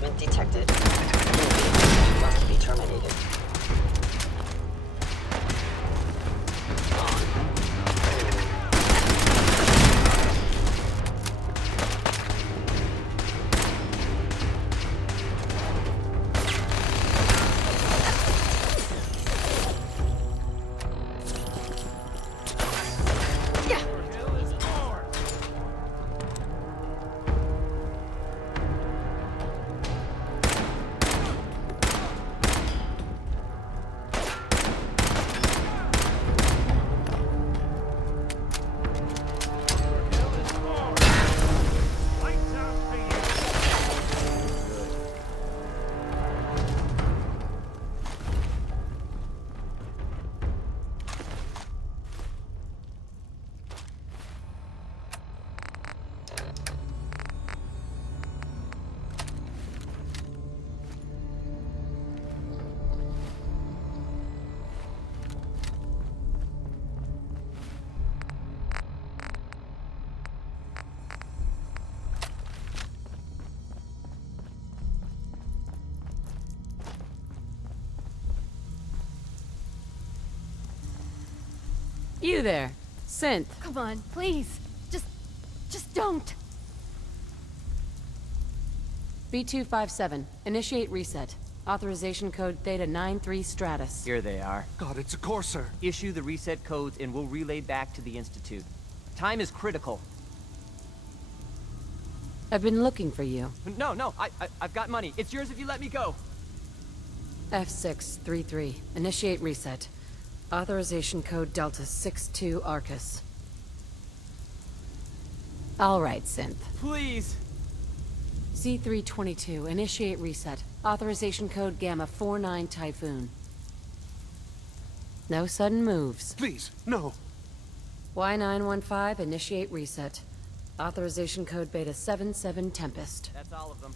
movement detected. Movement must be terminated. You there, Synth. Come on, please. Just don't. B257, initiate reset. Authorization code Theta 93 Stratus. Here they are. God, it's a Courser. Issue the reset codes and we'll relay back to the Institute. Time is critical. I've been looking for you. No, I've got money. It's yours if you let me go. F633, initiate reset. Authorization code Delta 62 Arcus. All right, Synth. Please. C322, initiate reset. Authorization code Gamma 49 Typhoon. No sudden moves. Please, no. Y915, initiate reset. Authorization code Beta 77 Tempest. That's all of them.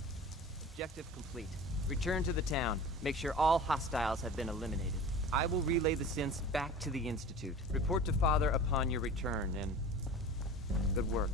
Objective complete. Return to the town. Make sure all hostiles have been eliminated. I will relay the synths back to the Institute. Report to Father upon your return, and good work.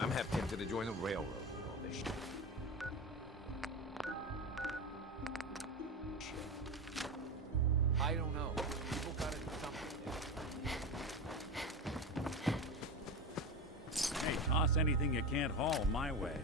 I'm half tempted to join the railroad and all this shit. I don't know. People gotta do something. Hey, toss anything you can't haul my way.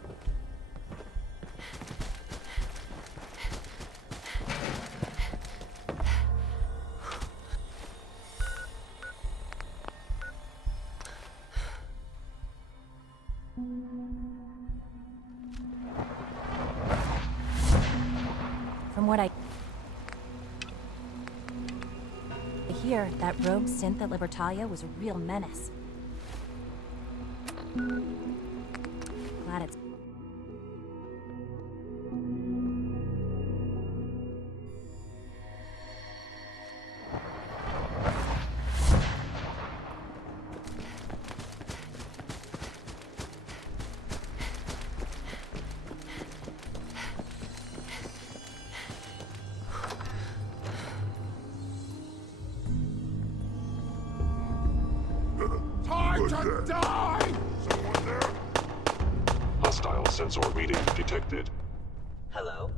From what I hear, that rogue synth at Libertalia was a real menace. Glad it's... Time to die! Someone there? Hostiles sensor reading detected. Hello?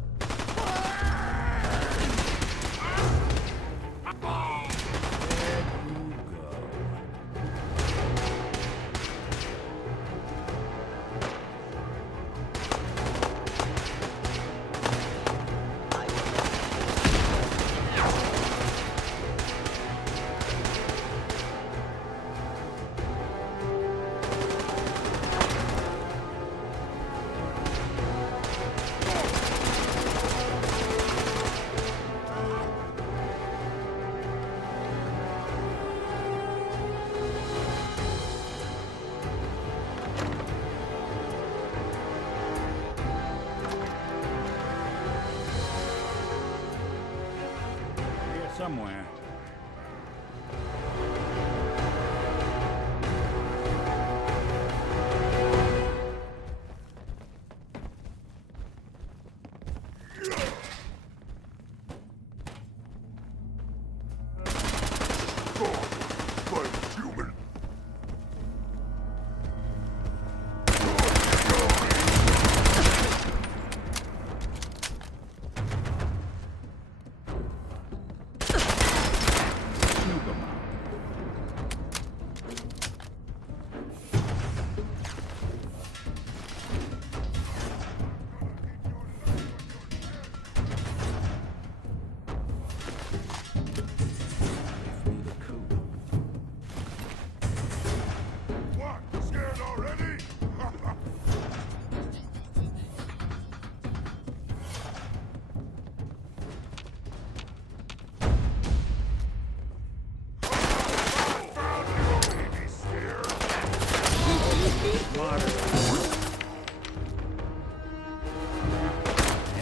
Here somewhere.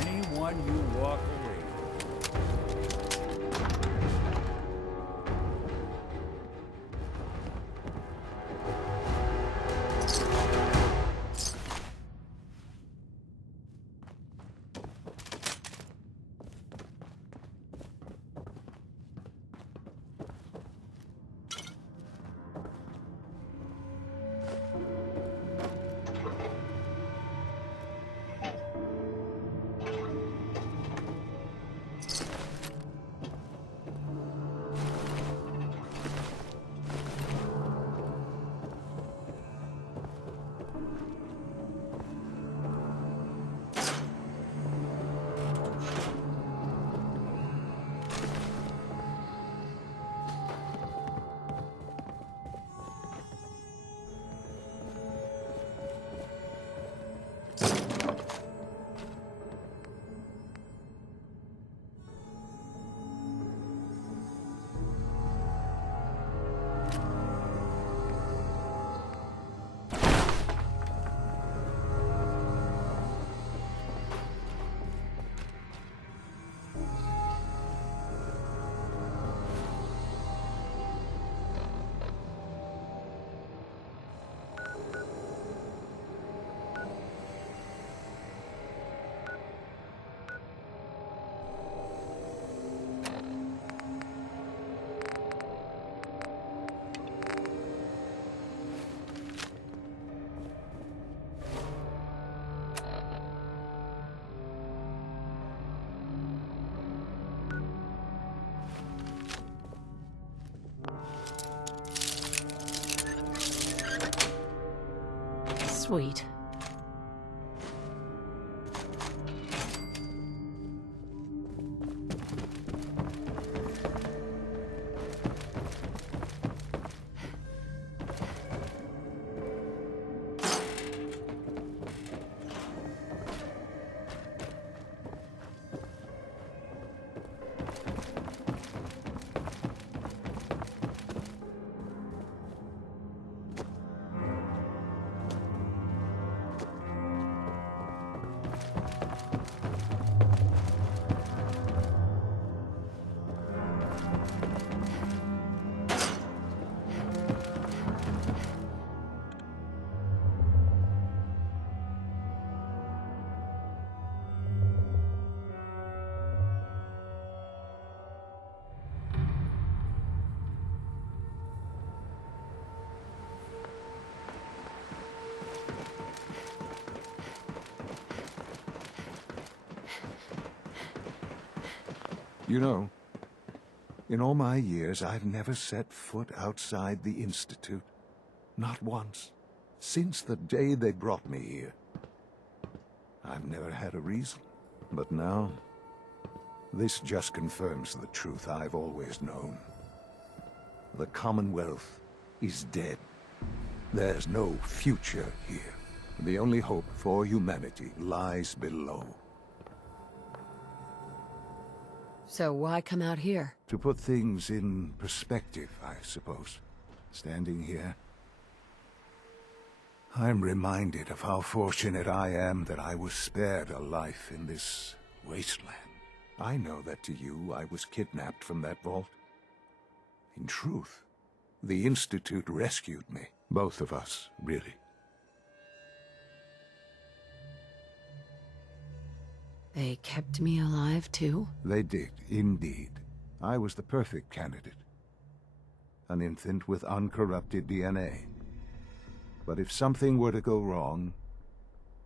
Anyone you walk away. Sweet. You know, in all my years, I've never set foot outside the Institute. Not once. Since the day they brought me here. I've never had a reason. But now, this just confirms the truth I've always known. The Commonwealth is dead. There's no future here. The only hope for humanity lies below. So why come out here? To put things in perspective, I suppose. Standing here, I'm reminded of how fortunate I am that I was spared a life in this wasteland. I know that to you, I was kidnapped from that vault. In truth, the Institute rescued me. Both of us, really. They kept me alive, too? They did, indeed. I was the perfect candidate. An infant with uncorrupted DNA. But if something were to go wrong,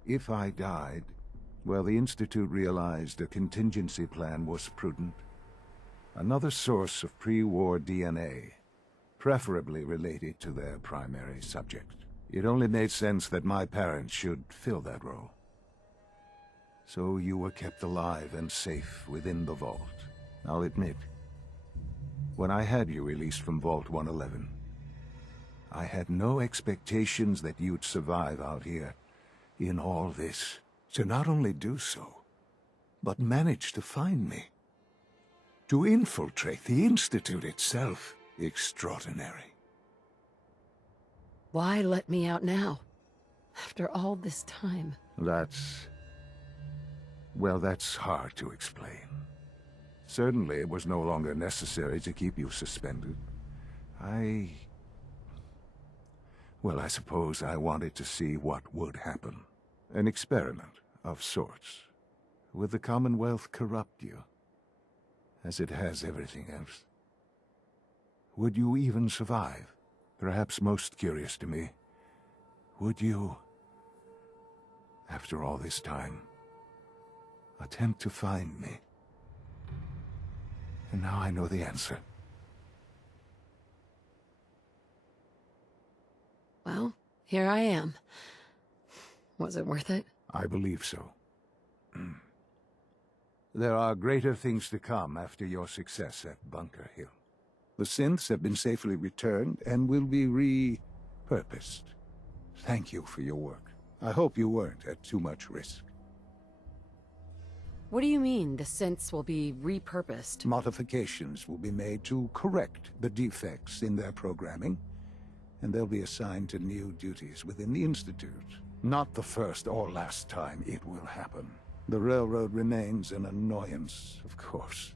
if I died, well, the Institute realized a contingency plan was prudent. Another source of pre-war DNA, preferably related to their primary subject. It only made sense that my parents should fill that role. So you were kept alive and safe within the vault. I'll admit, when I had you released from Vault 111, I had no expectations that you'd survive out here in all this. To not only do so, but manage to find me. To infiltrate the Institute itself. Extraordinary. Why let me out now? After all this time. Well, that's hard to explain. Certainly it was no longer necessary to keep you suspended. Well, I suppose I wanted to see what would happen. An experiment of sorts. Would the Commonwealth corrupt you? As it has everything else? Would you even survive? Perhaps most curious to me, would you, after all this time, attempt to find me? And now I know the answer. Well, here I am. Was it worth it? I believe so. There are greater things to come after your success at Banker-Hil. The synths have been safely returned and will be repurposed. Thank you for your work. I hope you weren't at too much risk. What do you mean, the synths will be repurposed? Modifications will be made to correct the defects in their programming, and they'll be assigned to new duties within the Institute. Not the first or last time it will happen. The railroad remains an annoyance, of course,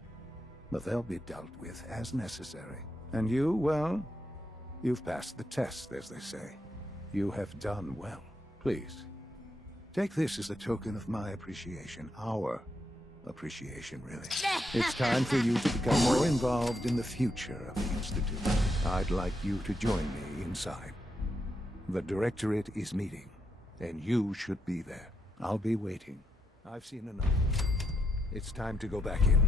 but they'll be dealt with as necessary. And you, well, you've passed the test, as they say. You have done well. Please, take this as a token of my appreciation. Our appreciation, really. It's time for you to become more involved in the future of the Institute. I'd like you to join me inside. The Directorate is meeting, and you should be there. I'll be waiting. I've seen enough. It's time to go back in.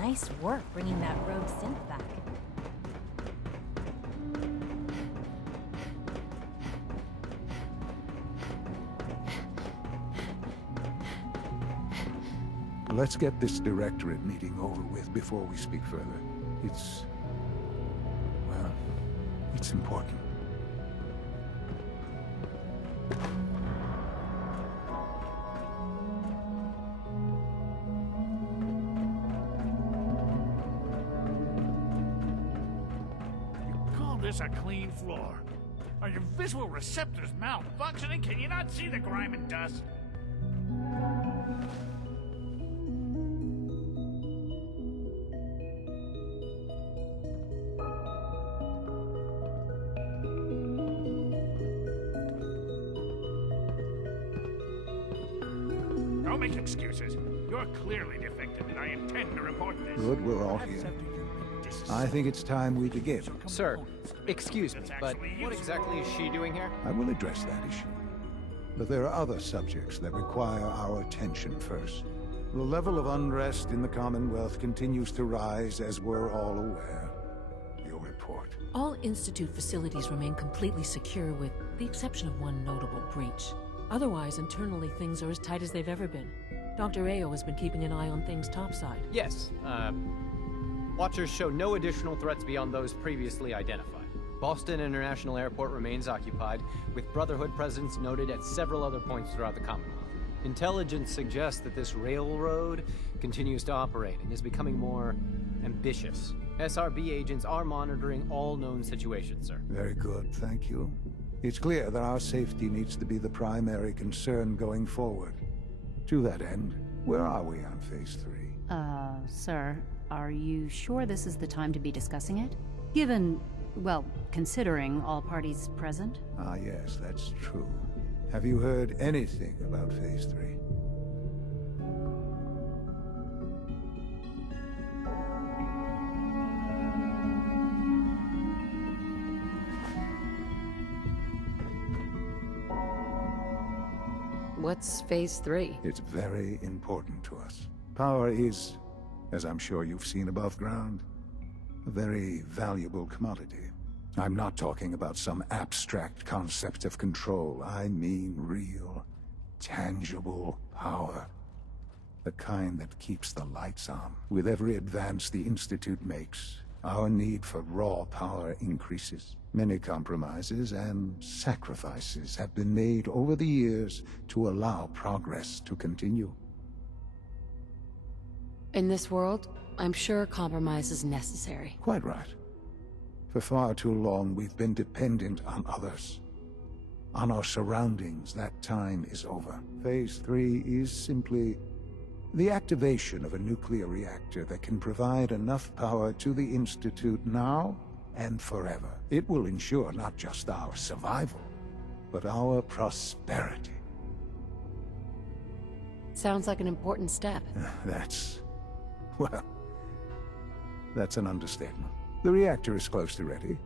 Nice work bringing that rogue synth back. Let's get this Directorate meeting over with before we speak further. It's... well, it's important. Call this a clean floor? Are your visual receptors malfunctioning? Can you not see the grime and dust? Don't make excuses. You're clearly defective, and I intend to report this. Good, we're all here. I think it's time we begin. Sir, excuse me, but what exactly is she doing here? I will address that issue. But there are other subjects that require our attention first. The level of unrest in the Commonwealth continues to rise, as we're all aware. Your report. All Institute facilities remain completely secure with the exception of one notable breach. Otherwise, internally, things are as tight as they've ever been. Dr. Ayo has been keeping an eye on things topside. Yes, Watchers show no additional threats beyond those previously identified. Boston International Airport remains occupied, with Brotherhood presence noted at several other points throughout the Commonwealth. Intelligence suggests that this railroad continues to operate and is becoming more ambitious. SRB agents are monitoring all known situations, sir. Very good, thank you. It's clear that our safety needs to be the primary concern going forward. To that end, where are we on Phase 3? Sir, are you sure this is the time to be discussing it? Given, well, considering all parties present? Ah, yes, that's true. Have you heard anything about Phase 3? What's Phase 3? It's very important to us. Power is, as I'm sure you've seen above ground, a very valuable commodity. I'm not talking about some abstract concept of control. I mean real, tangible power. The kind that keeps the lights on. With every advance the Institute makes, our need for raw power increases. Many compromises and sacrifices have been made over the years to allow progress to continue. In this world, I'm sure compromise is necessary. Quite right. For far too long, we've been dependent on others. On our surroundings. That time is over. Phase 3 is simply the activation of a nuclear reactor that can provide enough power to the Institute now and forever. It will ensure not just our survival, but our prosperity. Sounds like an important step. Well, that's an understatement. The reactor is close to ready,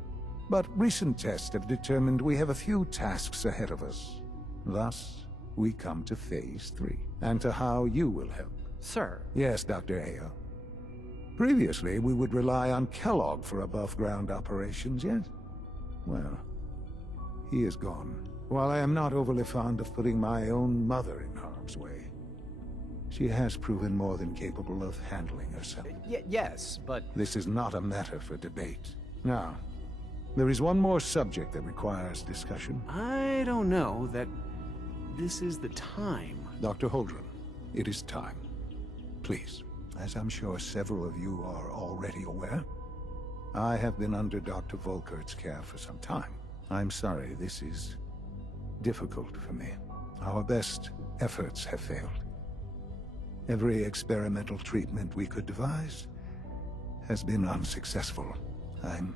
but recent tests have determined we have a few tasks ahead of us. Thus, we come to Phase 3, and to how you will help. Sir. Yes, Dr. Ayo. Previously, we would rely on Kellogg for above-ground operations, yes? Well, he is gone. While I am not overly fond of putting my own mother in harm's way, she has proven more than capable of handling herself. Yes, but... This is not a matter for debate. Now, there is one more subject that requires discussion. I don't know that this is the time. Dr. Holdren, it is time. Please. As I'm sure several of you are already aware, I have been under Dr. Volkert's care for some time. I'm sorry, this is difficult for me. Our best efforts have failed. Every experimental treatment we could devise has been unsuccessful. I'm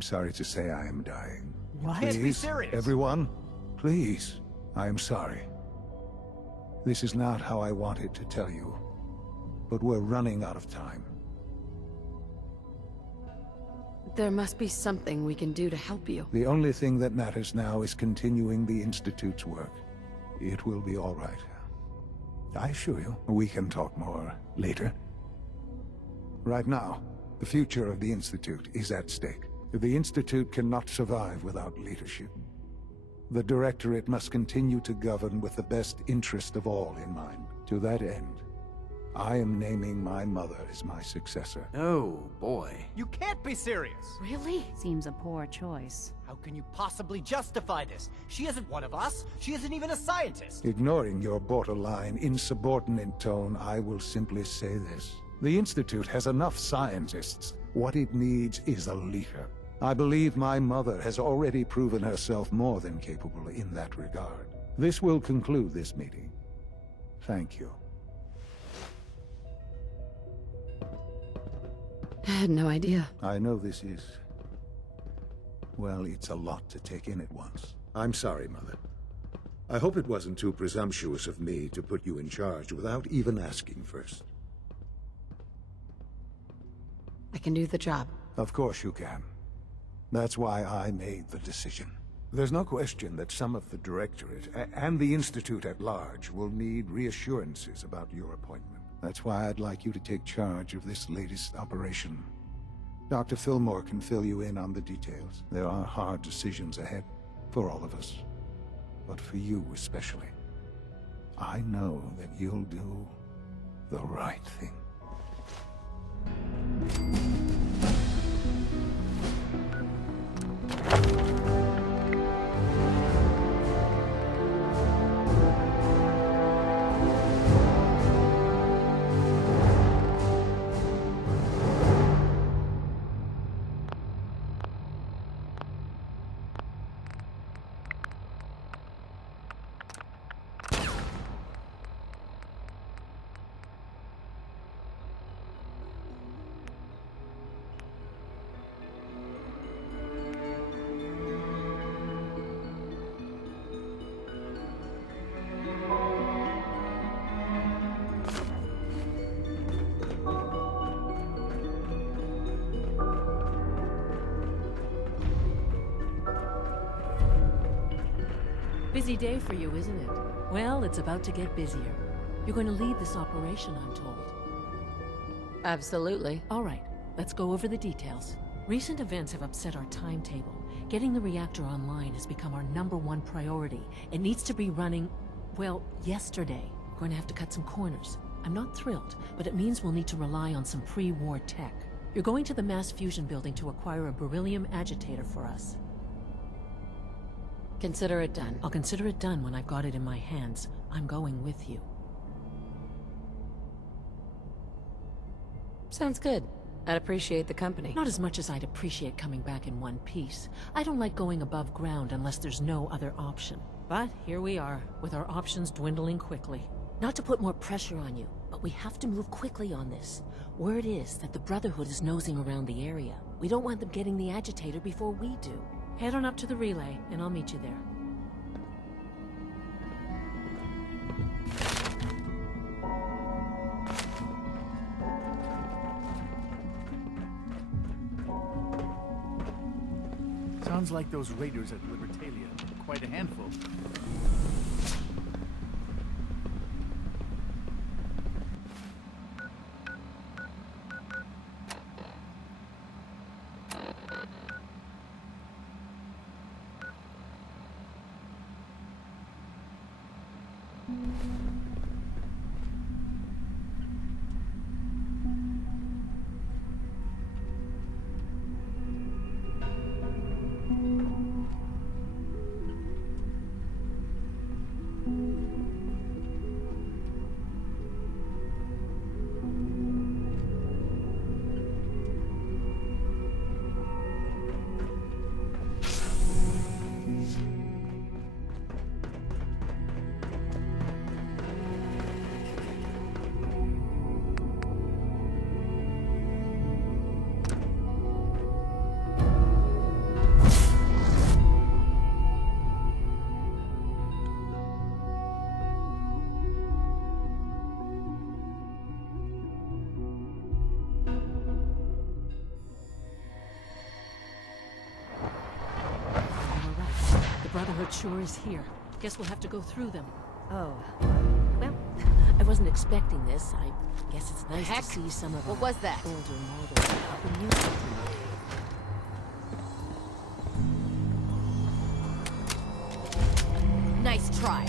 sorry to say I am dying. What? Please, Be serious. everyone, please, I am sorry. This is not how I wanted to tell you, but we're running out of time. There must be something we can do to help you. The only thing that matters now is continuing the Institute's work. It will be all right. I assure you, we can talk more later. Right now, the future of the Institute is at stake. The Institute cannot survive without leadership. The Directorate must continue to govern with the best interest of all in mind. To that end, I am naming my mother as my successor. Oh, boy. You can't be serious! Really? Seems a poor choice. How can you possibly justify this? She isn't one of us. She isn't even a scientist. Ignoring your borderline, insubordinate tone, I will simply say this. The Institute has enough scientists. What it needs is a leader. I believe my mother has already proven herself more than capable in that regard. This will conclude this meeting. Thank you. I had no idea. I know this is... well, it's a lot to take in at once. I'm sorry, Mother. I hope it wasn't too presumptuous of me to put you in charge without even asking first. I can do the job. Of course you can. That's why I made the decision. There's no question that some of the Directorate and the Institute at large will need reassurances about your appointment. That's why I'd like you to take charge of this latest operation. Dr. Fillmore can fill you in on the details. There are hard decisions ahead for all of us, but for you especially. I know that you'll do the right thing. Busy day for you, isn't it? Well, it's about to get busier. You're going to lead this operation, I'm told. Absolutely. All right, let's go over the details. Recent events have upset our timetable. Getting the reactor online has become our #1 priority. It needs to be running, well, yesterday. We're going to have to cut some corners. I'm not thrilled, but it means we'll need to rely on some pre-war tech. You're going to the mass fusion building to acquire a beryllium agitator for us. Consider it done. I'll consider it done when I've got it in my hands. I'm going with you. Sounds good. I'd appreciate the company. Not as much as I'd appreciate coming back in one piece. I don't like going above ground unless there's no other option. But here we are, with our options dwindling quickly. Not to put more pressure on you, but we have to move quickly on this. Word is that the Brotherhood is nosing around the area. We don't want them getting the agitator before we do. Head on up to the relay, and I'll meet you there. Sounds like those raiders at Libertalia. Quite a handful. Brotherhood sure is here. Guess we'll have to go through them. Oh. Well, I wasn't expecting this. I guess it's nice to see some of What was that? older models up in music. Nice try.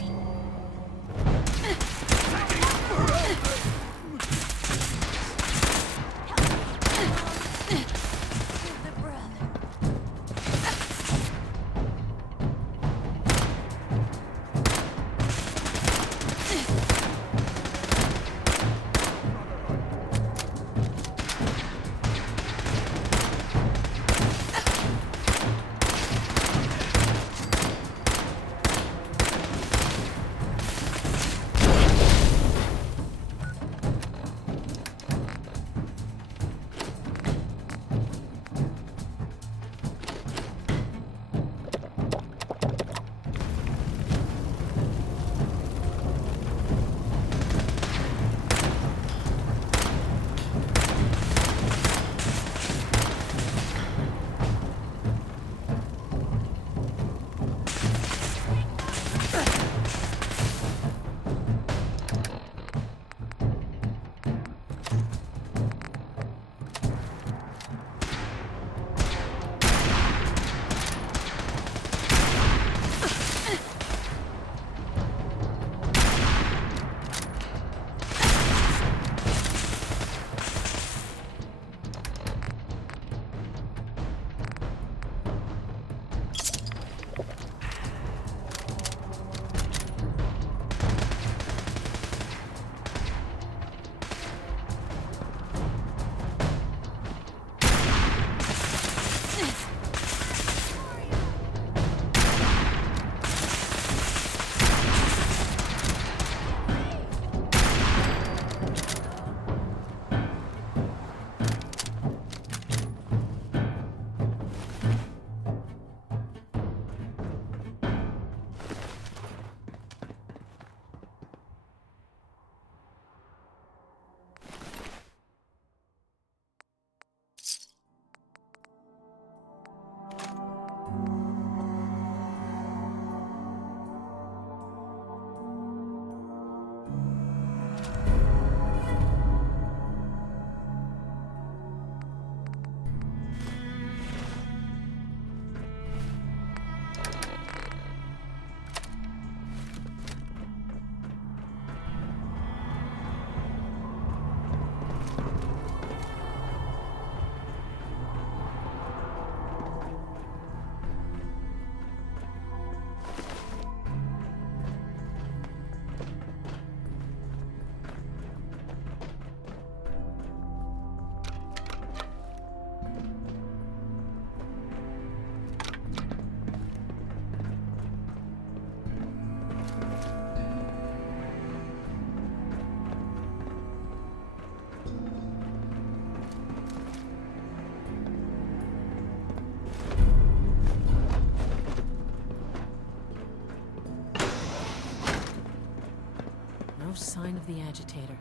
No sign of the agitator.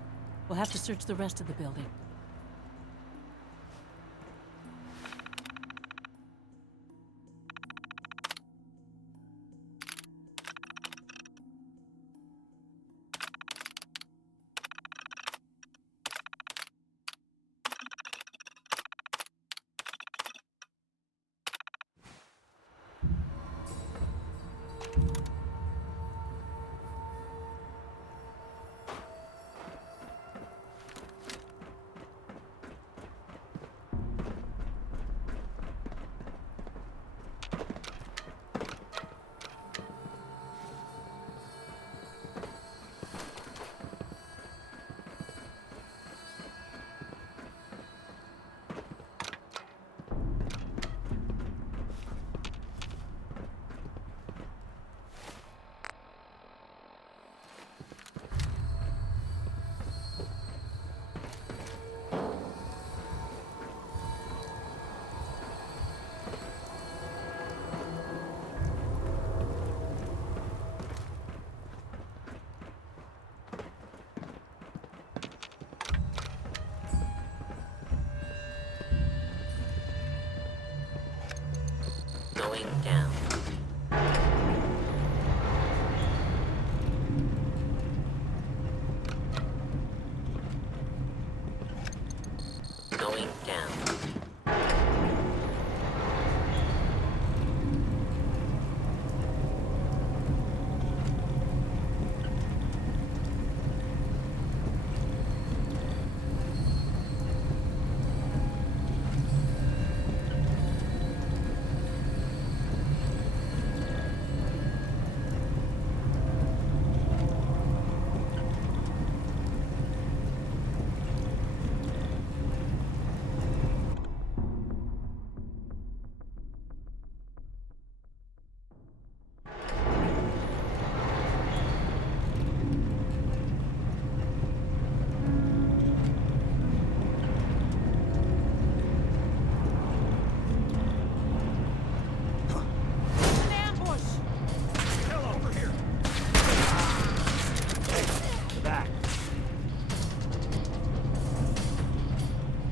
We'll have to search the rest of the building. Going down. Going down.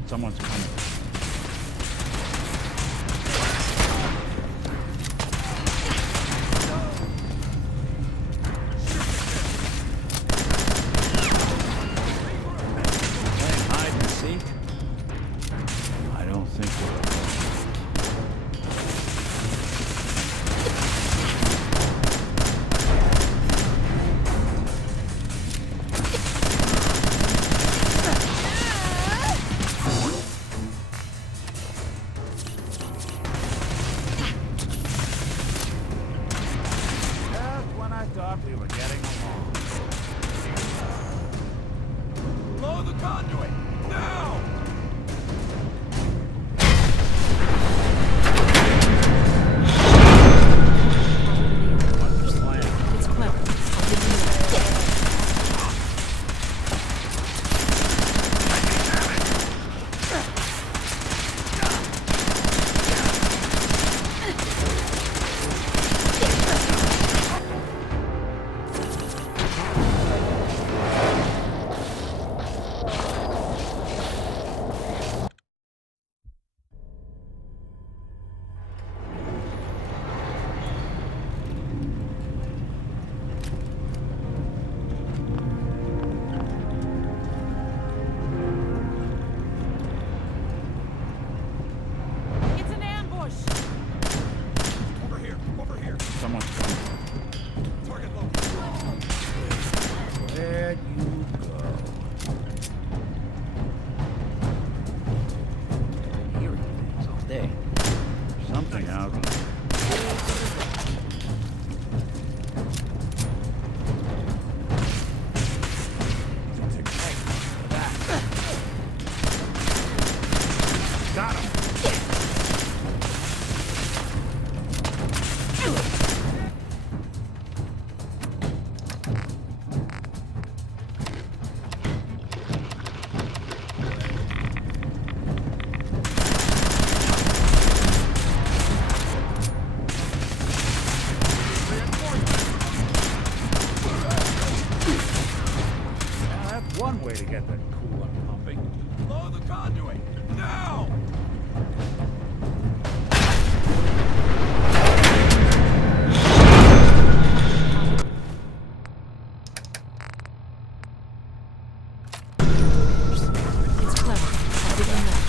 Someone's coming. Playing hide and seek? I don't think we're we were getting along. Blow the conduit! Now! What's the plan? It's clever. I'll give you one way to get the coolant pumping. Blow the conduit! Now! It's clever. I'll give him that.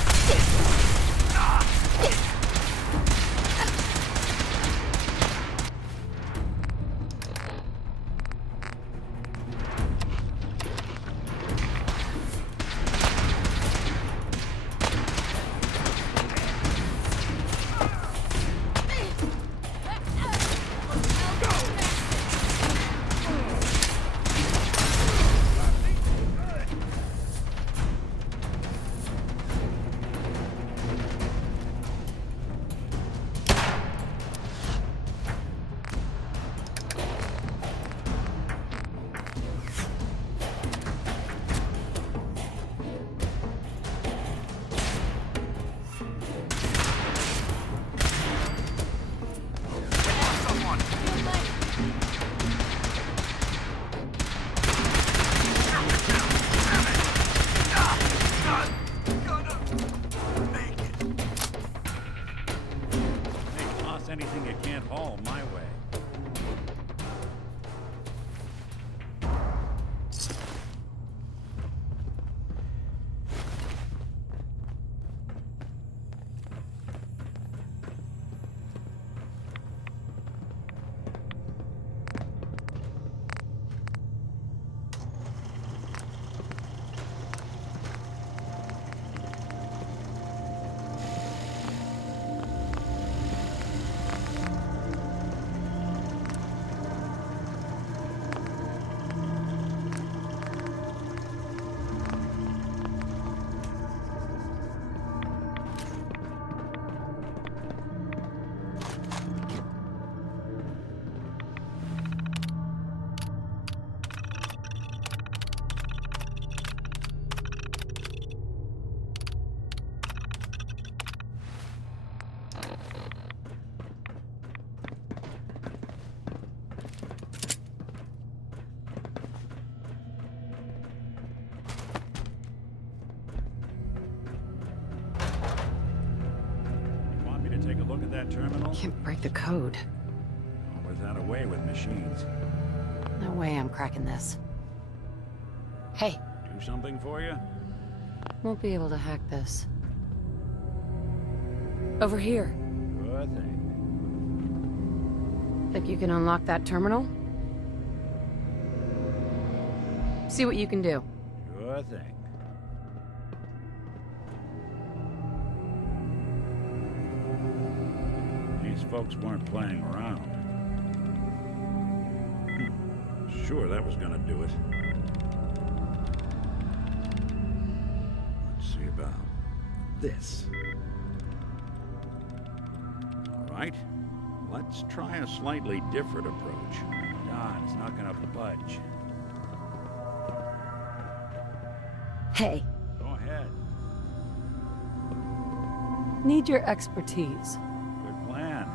Anything you can't haul my way. Take a look at that terminal? Can't break the code. Always had a way with machines. No way I'm cracking this. Hey, Do something for you? won't be able to hack this. Over here. Sure thing. Think you can unlock that terminal? See what you can do. Sure thing. These folks weren't playing around. Sure, that was gonna do it. Let's see about this. All right, let's try a slightly different approach. Don, it's not gonna budge. Hey, Go ahead. need your expertise. Good plan.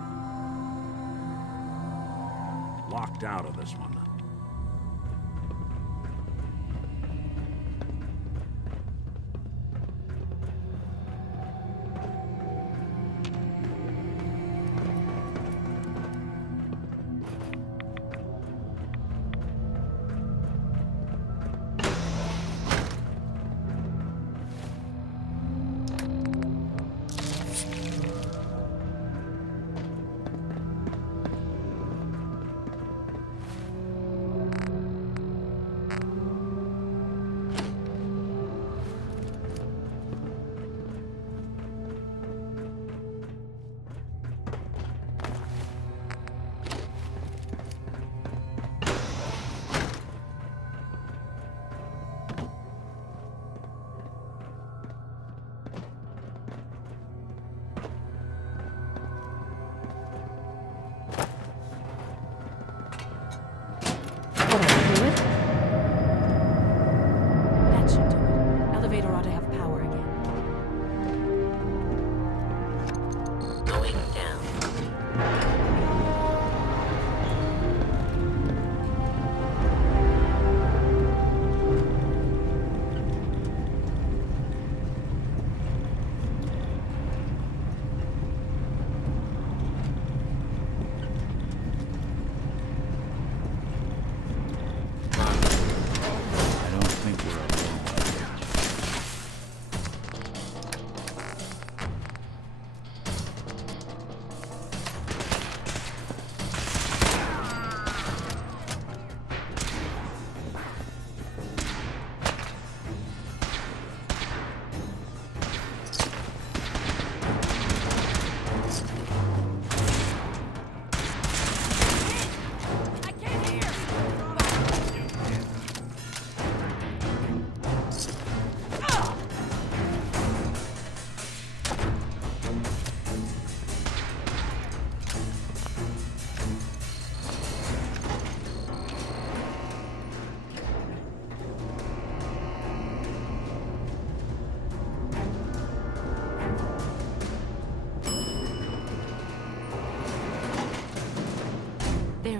Locked out of this one.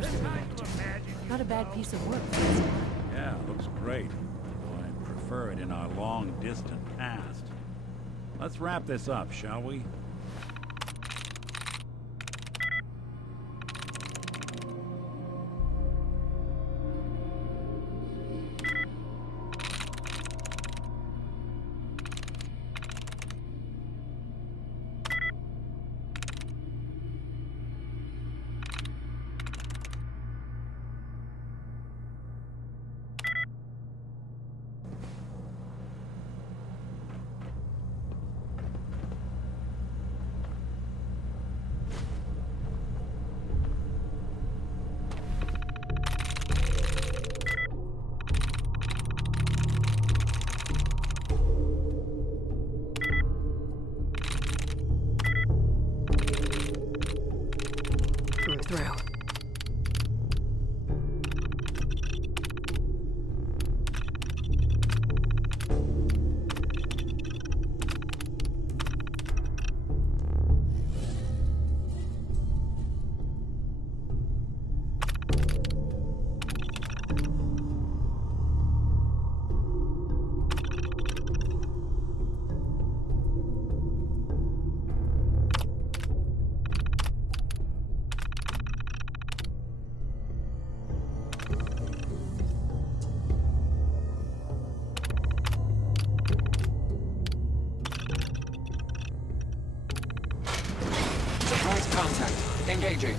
There's the reactor. Not a bad piece of work. Yeah, looks great. Though I prefer it in our long, distant past. Let's wrap this up, shall we? Through. Surprise contact. Engaging.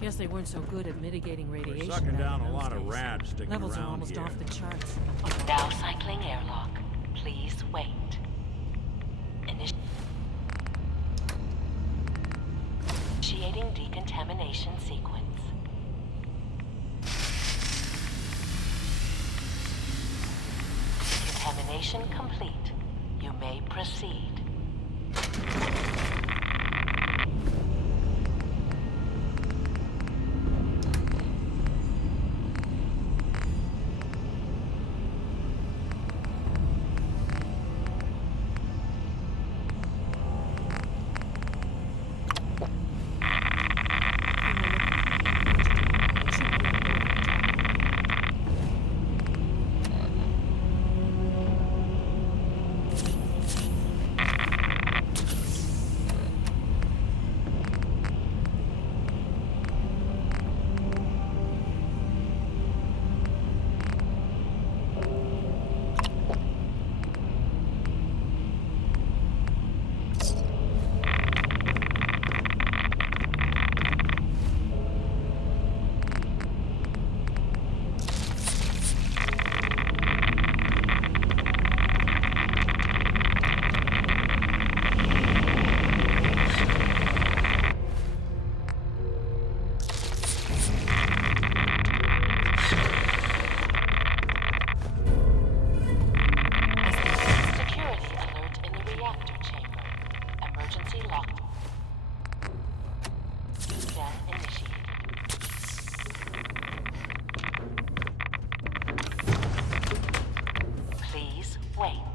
Guess they weren't so good at mitigating radiation. We're sucking down back in a lot those of days. rad sticking Levels are around almost here. off the charts. Now cycling airlock. Please wait. Initiating decontamination sequence. Contamination complete. You may proceed. Please wait.